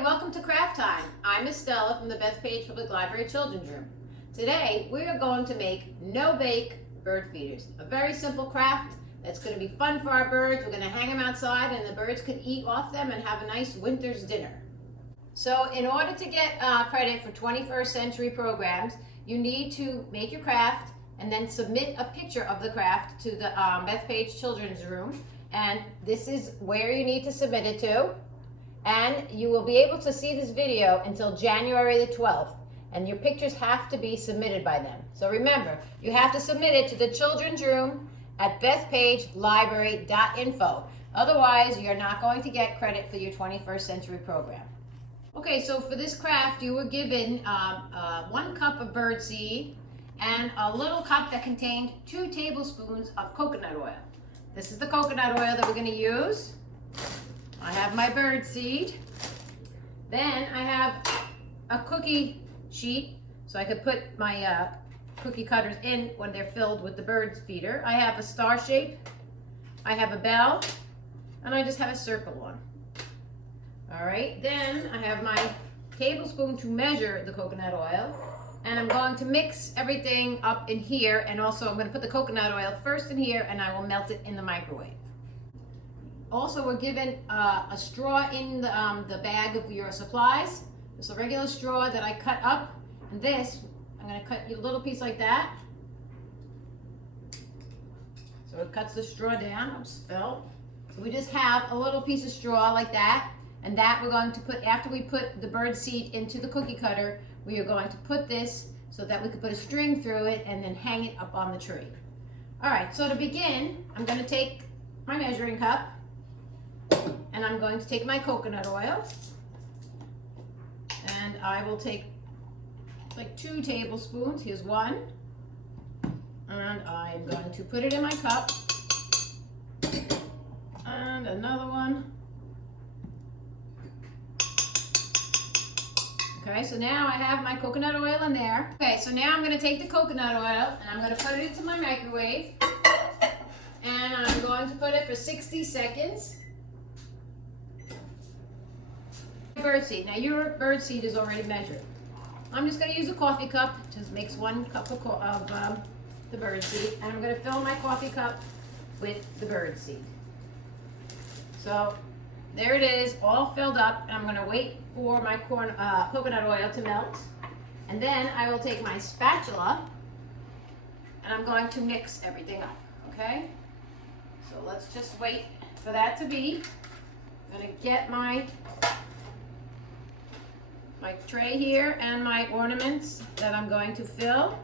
Hi, welcome to CraftTime. I'm Miss Stella from the Bethpage Public Library Children's Room. Today we are going to make no-bake bird feeders. A very simple craft that's going to be fun for our birds. We're going to hang them outside and the birds can eat off them and have a nice winter's dinner. So in order to get credit for 21st century programs, you need to make your craft and then submit a picture of the craft to the Bethpage Children's Room. And this is where you need to submit it to. And you will be able to see this video until January the 12th. And your pictures have to be submitted by then. So remember, you have to submit it to the Children's Room at bethpagelibrary.info. Otherwise, you're not going to get credit for your 21st century program. Okay, so for this craft, you were given 1 cup of bird seed and a little cup that contained 2 tablespoons of coconut oil. This is the coconut oil that we're going to use. I have my bird seed. Then I have a cookie sheet so I could put my cookie cutters in when they're filled with the bird feeder. I have a star shape, I have a bell, and I just have a circle one. All right, then I have my tablespoon to measure the coconut oil, and I'm going to mix everything up in here, and also I'm going to put the coconut oil first in here and I will melt it in the microwave. Also, we're given a straw in the bag of your supplies. It's a regular straw that I cut up, and this, I'm going to cut a little piece like that. So it cuts the straw down. Oops, fell. So we just have a little piece of straw like that, and that we're going to put, after we put the bird seed into the cookie cutter, we are going to put this so that we can put a string through it and then hang it up on the tree. All right, so to begin, I'm going to take my measuring cup, and I'm going to take my coconut oil, and I will take like 2 tablespoons. Here's 1, and I'm going to put it in my cup, and another one. Okay, so now I have my coconut oil in there. Okay, so now I'm going to take the coconut oil and I'm going to put it into my microwave, and I'm going to put it for 60 seconds. Bird seed. Now your bird seed is already measured. I'm just going to use a coffee cup. Just makes 1 cup of the bird seed, and I'm going to fill my coffee cup with the bird seed. So there it is, all filled up, and I'm going to wait for my coconut oil to melt, and then I will take my spatula and I'm going to mix everything up. Okay, so let's just wait for that to be. I'm going to get my tray here and my ornaments that I'm going to fill.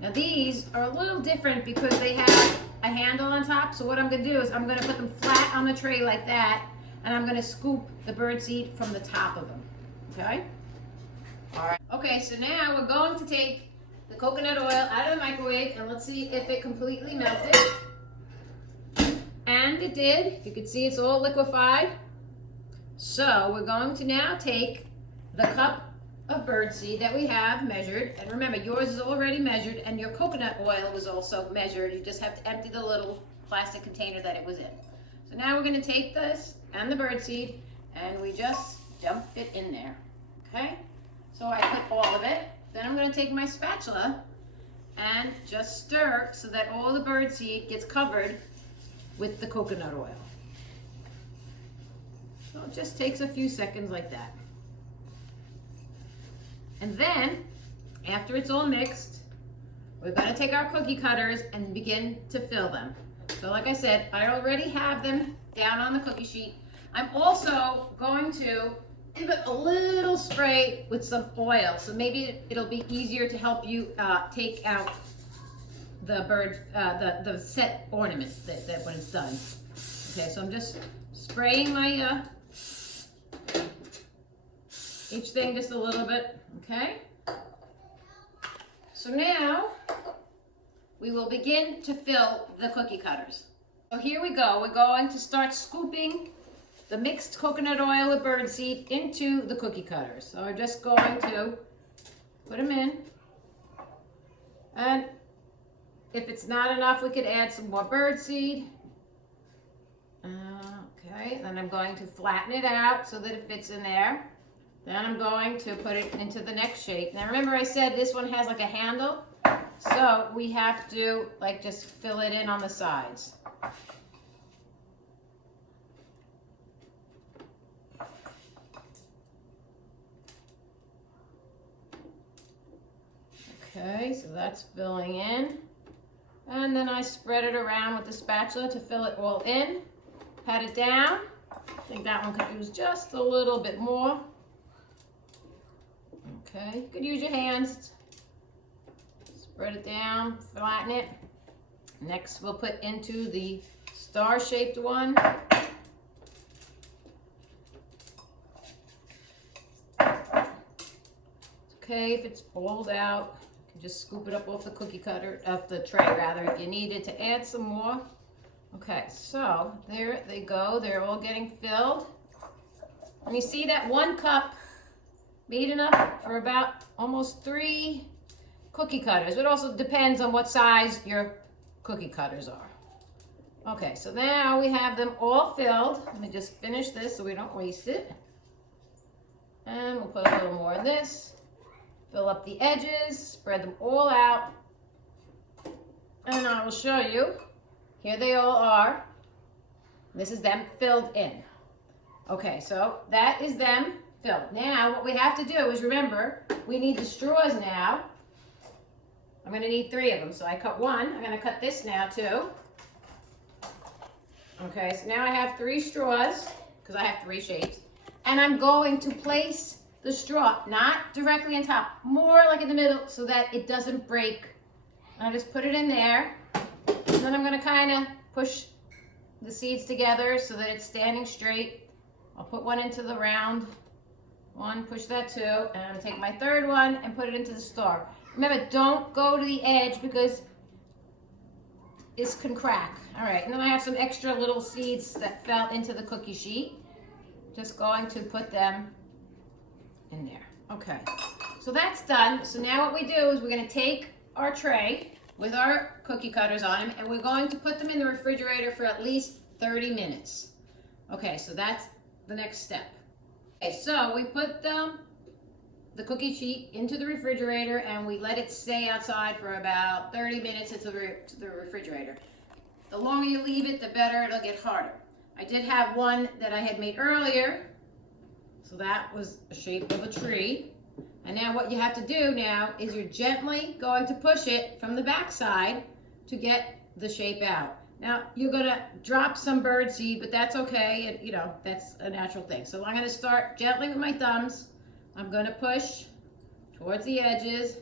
Now these are a little different because they have a handle on top, so what I'm going to do is I'm going to put them flat on the tray like that, and I'm going to scoop the bird seed from the top of them. Okay? All right. Okay, so now we're going to take the coconut oil out of the microwave, and let's see if it completely melted. And it did. If you could see, it's all liquefied. So we're going to now take the cup of bird seed that we have measured, and remember, yours is already measured and your coconut oil was also measured. You just have to empty the little plastic container that it was in. So now we're going to take this and the bird seed and we just dump it in there. Okay, so I put all of it. Then I'm going to take my spatula and just stir so that all the bird seed gets covered with the coconut oil. So it just takes a few seconds like that. And then, after it's all mixed, we're going to take our cookie cutters and begin to fill them. So like I said, I already have them down on the cookie sheet. I'm also going to give it a little spray with some oil, so maybe it'll be easier to help you take out the the set ornaments that when it's done. Okay, so I'm just spraying my each thing just a little bit. Okay, so now we will begin to fill the cookie cutters. So here we go. We're going to start scooping the mixed coconut oil with bird seed into the cookie cutters. So we're just going to put them in, and if it's not enough, we could add some more bird seed. Okay, then I'm going to flatten it out so that it fits in there. Then I'm going to put it into the next shape. Now remember I said this one has like a handle, so we have to like just fill it in on the sides. Okay, so that's filling in. And then I spread it around with the spatula to fill it all in. Pat it down. I think that one could use just a little bit more. Okay, you could use your hands. Spread it down, flatten it. Next we'll put into the star-shaped one. Okay, if it's balled out, you can just scoop it up off the cookie cutter, off the tray rather, if you needed to add some more. Okay, so there they go. They're all getting filled. And you see that 1 cup made enough for about almost 3 cookie cutters. It also depends on what size your cookie cutters are. Okay, so now we have them all filled. Let me just finish this so we don't waste it. And we'll put a little more in this. Fill up the edges, spread them all out. And I will show you. Here they all are. This is them filled in. Okay, so that is them filled. Now, what we have to do is remember, we need the straws now. I'm going to need 3 of them. So I cut 1. I'm going to cut this now too. Okay, so now I have 3 straws because I have 3 shapes. And I'm going to place the straw not directly on top, more like in the middle so that it doesn't break. I just put it in there. And then I'm going to kind of push the seeds together so that it's standing straight. I'll put 1 into the round. 1, push that too, and I'm gonna take my 3rd one and put it into the star. Remember, don't go to the edge because this can crack. All right, and then I have some extra little seeds that fell into the cookie sheet. Just going to put them in there. Okay, so that's done. So now what we do is we're gonna take our tray with our cookie cutters on them and we're going to put them in the refrigerator for at least 30 minutes. Okay, so that's the next step. Okay, so we put the cookie sheet into the refrigerator and we let it stay outside for about 30 minutes into the refrigerator. The longer you leave it, the better it'll get harder. I did have one that I had made earlier, so that was a shape of a tree. And now what you have to do now is you're gently going to push it from the back side to get the shape out. Now, you're going to drop some birdseed, but that's okay. You know, that's a natural thing. So I'm going to start gently with my thumbs. I'm going to push towards the edges,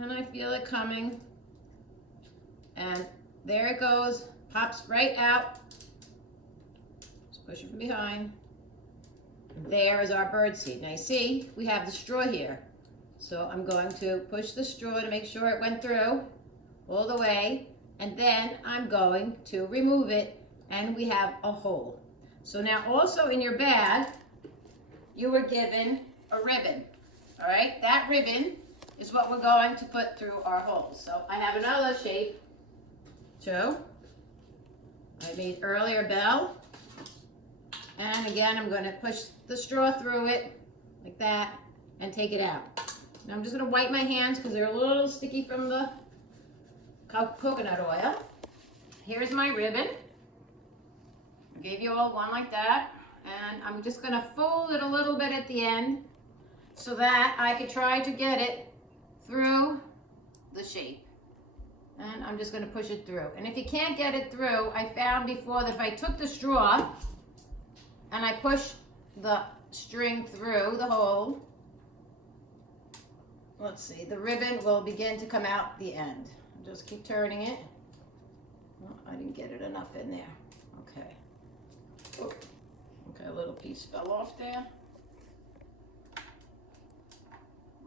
and I feel it coming. And there it goes. Pops right out. Just push it from behind. And there is our birdseed. Now, you see, we have the straw here. So I'm going to push the straw to make sure it went through all the way. And then I'm going to remove it and we have a hole. So now also in your bag, you were given a ribbon. All right, that ribbon is what we're going to put through our holes. So I have another shape too. I made earlier bell. And again, I'm going to push the straw through it like that and take it out. Now I'm just going to wipe my hands because they're a little sticky from the coconut oil. Here's my ribbon. I gave you all one like that. And I'm just going to fold it a little bit at the end so that I could try to get it through the shape. And I'm just going to push it through. And if you can't get it through, I found before that if I took the straw and I push the string through the hole, let's see, the ribbon will begin to come out the end. Just keep turning it. Oh, I didn't get it enough in there. Okay. Oh, okay, a little piece fell off there.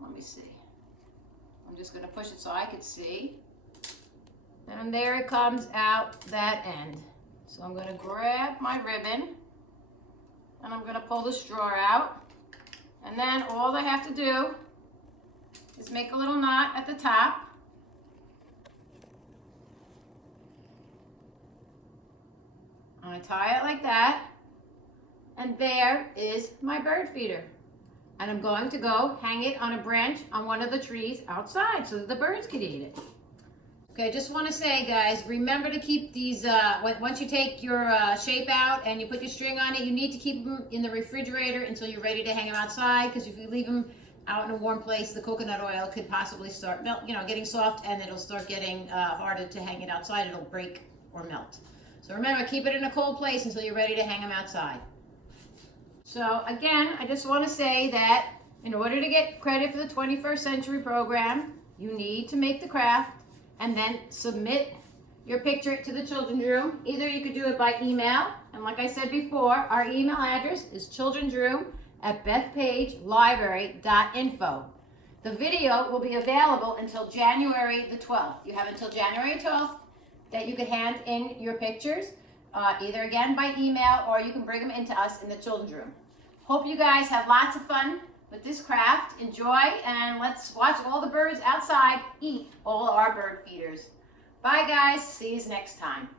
Let me see. I'm just going to push it so I could see. And there it comes out that end. So I'm going to grab my ribbon and I'm going to pull the straw out. And then all I have to do is make a little knot at the top. going to tie it like that. And there is my bird feeder. And I'm going to go hang it on a branch on one of the trees outside so that the birds could eat it. Okay, I just want to say, guys, remember to keep these, once you take your shape out and you put your string on it, you need to keep them in the refrigerator until you're ready to hang them outside, because if you leave them out in a warm place, the coconut oil could possibly start getting soft, and it'll start getting harder to hang it outside. It'll break or melt. So remember, keep it in a cold place until you're ready to hang them outside. So again, I just want to say that in order to get credit for the 21st Century Program, you need to make the craft and then submit your picture to the children's room. Either you could do it by email, and like I said before, our email address is childrensroom@bethpagelibrary.info. The video will be available until January the 12th. You have until January 12th that you could hand in your pictures. Either again by email, or you can bring them into us in the children's room. Hope you guys have lots of fun with this craft. Enjoy, and let's watch all the birds outside eat all our bird feeders. Bye guys, see you next time.